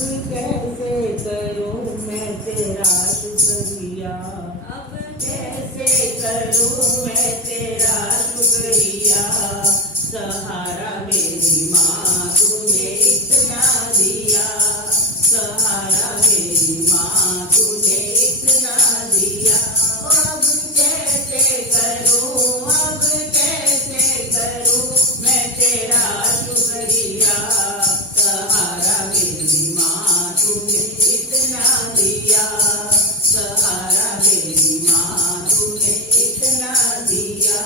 कैसे करूं मैं तेरा शुक्रिया, अब कैसे करूं मैं तेरा शुक्रिया। सहारा मेरी माँ तूने इतना दिया, सहारा मेरी माँ तूने इतना दिया। अब कैसे करूं, अब कैसे करूं मैं तेरा शुक्रिया। सहारा मेरी माँ तूने इतना दिया, सहारा मेरी माँ तूने इतना दिया।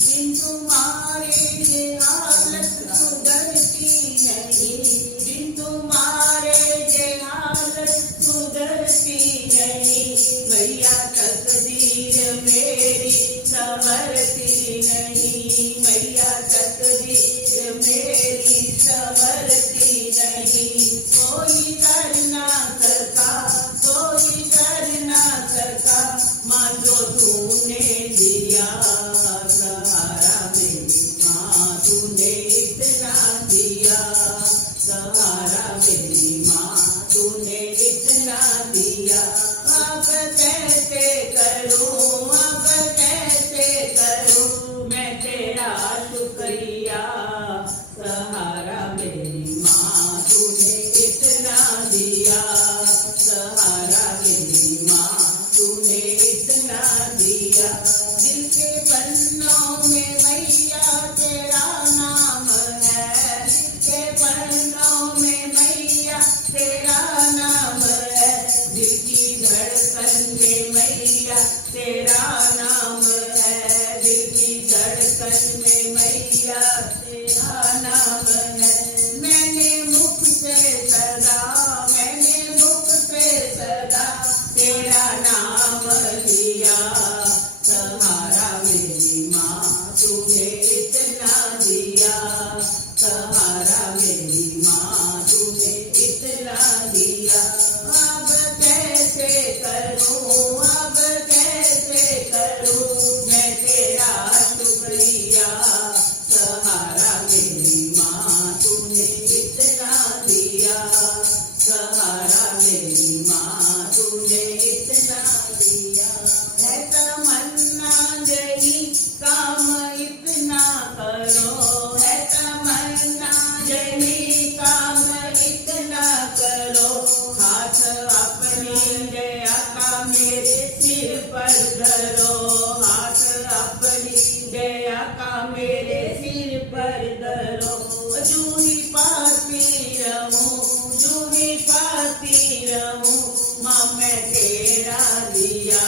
बिन तुम्हारे ये हालत सुधरती नहीं, बिन तुम्हारे ये हालत सुधरती नहीं। मैया तकदीर मेरी संवरती नहीं, मैया तकदीर मेरी संवरती नहीं। कोई कर ना सका, कोई कर ना सका माँ जो तूने दिया। सहारा मेरी माँ तूने इतना दिया, सहारा मेरी माँ तूने इतना दिया। अब कैसे करूं, अब कैसे करूं मैं तेरा शुक्रिया। सहारा मेरी माँ तूने इतना दिया, सहारा मेरी माँ तूने इतना दिया। दिल के पन्नों में मैया तेरा नाम है, दिल के पन्नों में मैया तेरा नाम है। दिल की धड़कन में मैया तेरा नाम है, दिल की धड़कन में मैया तेरा नाम है। मैंने मुख से सदा, मैंने मुख से सदा तेरा नाम लिया। सहारा मेरी माँ तूने इतना दिया, सहारा मेरी माँ तूने इतना दिया। अब कैसे करूं, अब कैसे करूं मैं तेरा शुक्रिया। सहारा मेरी माँ तूने इतना दिया, सहारा मेरी माँ तूने इतना दिया। है तमन्ना यही काम इतना करो, है तमन्ना यही काम इतना करो। हाथ अपनी दया का मेरे सिर पर धरो, हाथ अपनी दया का मेरे सिर पर धरो। जूं ही पाती रहूं, जूं ही पाती रहूं माँ मैं तेरा दिया।